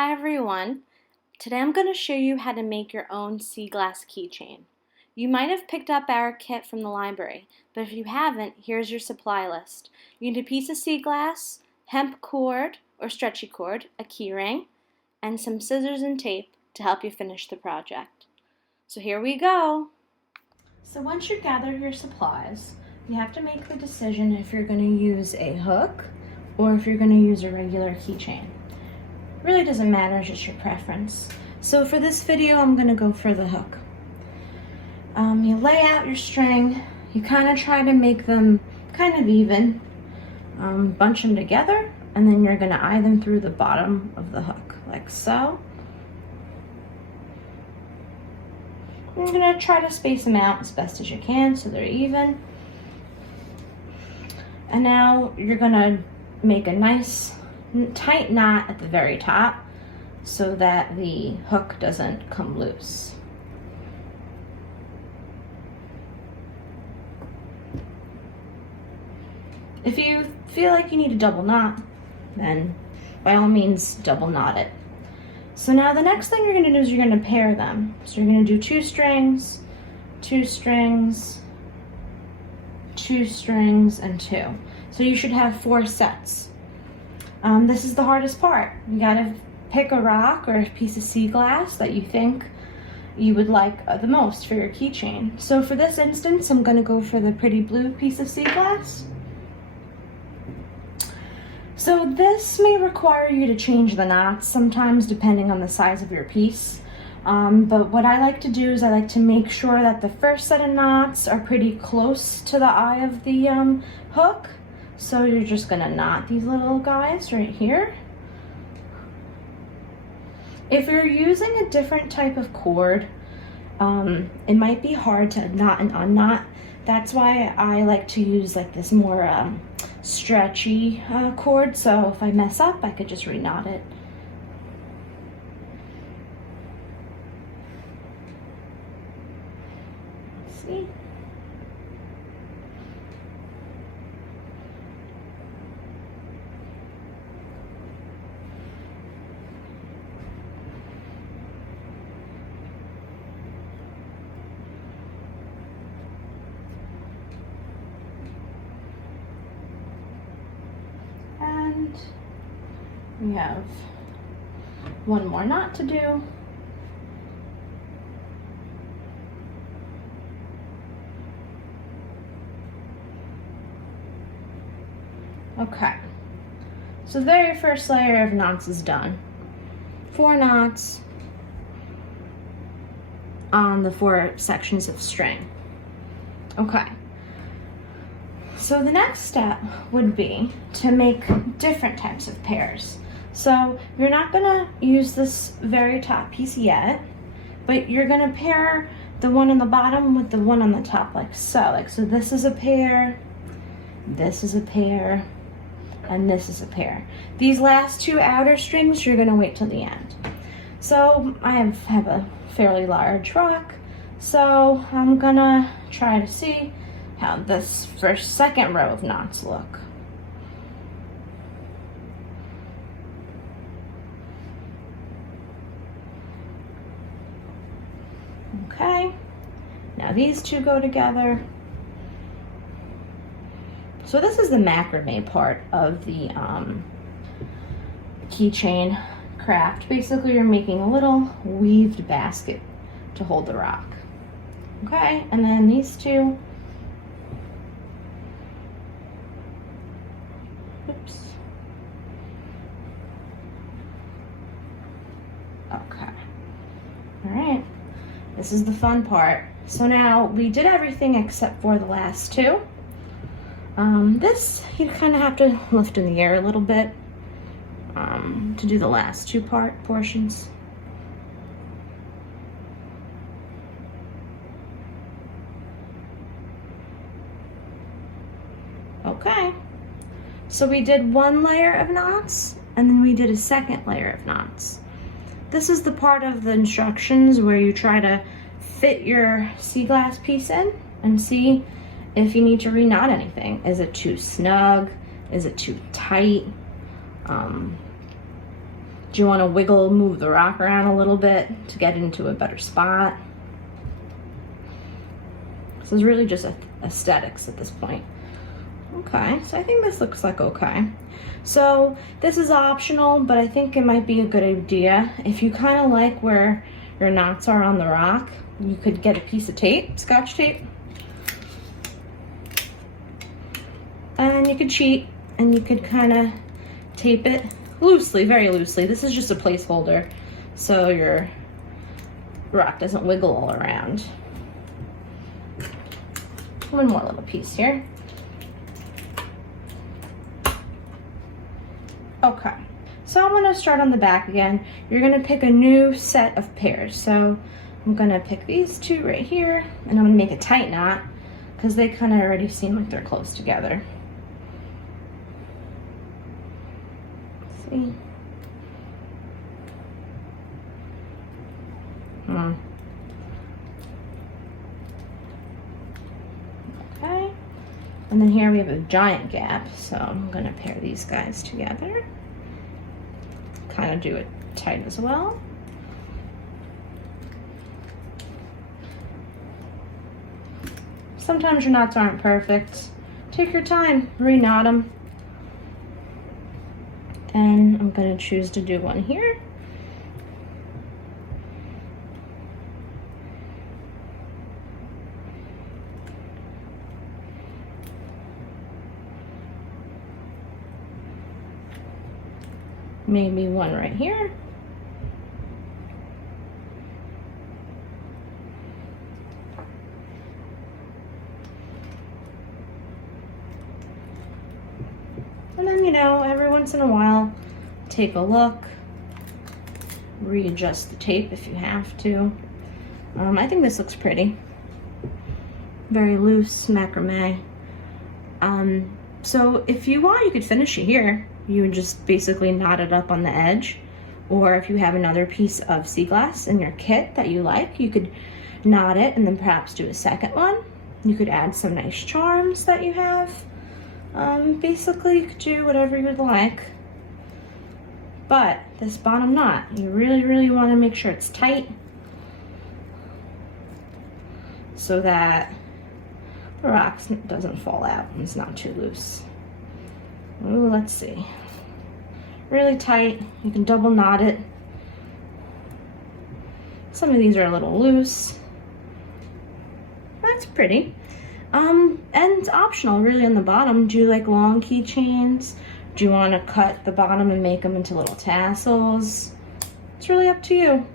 Hi everyone. Today I'm going to show you how to make your own sea glass keychain. You might have picked up our kit from the library, but if you haven't, here's your supply list. You need a piece of sea glass, hemp cord or stretchy cord, a key ring, and some scissors and tape to help you finish the project. So here we go. So once you gather your supplies, you have to make the decision if you're going to use a hook or if you're going to use a regular keychain. Really doesn't matter, it's just your preference. So for this video, I'm gonna go for the hook. You lay out your string, you kind of try to make them kind of even, bunch them together, and then you're gonna eye them through the bottom of the hook, like so. And you're gonna try to space them out as best as you can so they're even. And now you're gonna make a nice tight knot at the very top so that the hook doesn't come loose. If you feel like you need a double knot, then by all means double knot it. So now the next thing you're going to do is you're going to pair them. So you're going to do 2 strings, 2 strings, 2 strings, and 2. So you should have 4 sets. This is the hardest part. You gotta pick a rock or a piece of sea glass that you think you would like the most for your keychain. So for this instance, I'm gonna go for the pretty blue piece of sea glass. So this may require you to change the knots sometimes depending on the size of your piece. But what I like to do is I like to make sure that the first set of knots are pretty close to the eye of the hook. So you're just gonna knot these little guys right here. If you're using a different type of cord, it might be hard to knot and unknot. That's why I like to use like this more stretchy cord. So if I mess up, I could just re-knot it. Let's see. And we have one more knot to do. Okay, so the very first layer of knots is done. 4 knots on the 4 sections of string. Okay. So the next step would be to make different types of pairs. So you're not gonna use this very top piece yet, but you're gonna pair the one on the bottom with the one on the top like so. Like so this is a pair, this is a pair, and this is a pair. These last 2 outer strings you're gonna wait till the end. So I have a fairly large rock, so I'm gonna try to see how this second row of knots look. Okay, now these 2 go together. So this is the macrame part of the keychain craft. Basically, you're making a little weaved basket to hold the rock. Okay, and then these 2. Oops. Okay. All right. This is the fun part. So now we did everything except for the last 2. This you kind of have to lift in the air a little bit to do the last 2 portions. Okay. So we did 1 layer of knots, and then we did a 2nd layer of knots. This is the part of the instructions where you try to fit your sea glass piece in and see if you need to re-knot anything. Is it too snug? Is it too tight? Do you want to move the rock around a little bit to get into a better spot? This is really just aesthetics at this point. Okay, so I think this looks like okay. So this is optional, but I think it might be a good idea. If you kind of like where your knots are on the rock, you could get a piece of tape, Scotch tape. And you could cheat and you could kind of tape it loosely, very loosely. This is just a placeholder so your rock doesn't wiggle all around. One more little piece here. Okay, so I'm gonna start on the back again. You're gonna pick a new set of pairs. So I'm gonna pick these two right here, and I'm gonna make a tight knot because they kind of already seem like they're close together. See? Okay, and then here we have a giant gap, so I'm gonna pair these guys together. Kind of do it tight as well. Sometimes your knots aren't perfect. Take your time, re-knot them. And I'm gonna choose to do one here. Maybe one right here. And then, you know, every once in a while, take a look, readjust the tape if you have to. I think this looks pretty. Very loose macrame. So if you want, you could finish it here. You would just basically knot it up on the edge. Or if you have another piece of sea glass in your kit that you like, you could knot it and then perhaps do a second one. You could add some nice charms that you have. Basically, you could do whatever you would like. But this bottom knot, you really, really want to make sure it's tight so that the rock doesn't fall out and it's not too loose. Ooh, let's see. Really tight. You can double knot it. Some of these are a little loose. That's pretty. And it's optional really on the bottom. Do you like long keychains? Do you want to cut the bottom and make them into little tassels? It's really up to you.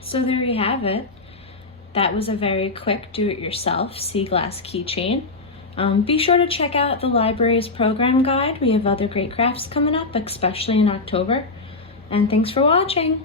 So there you have it. That was a very quick do-it-yourself Sea Glass keychain. Be sure to check out the library's program guide. We have other great crafts coming up, especially in October. And thanks for watching.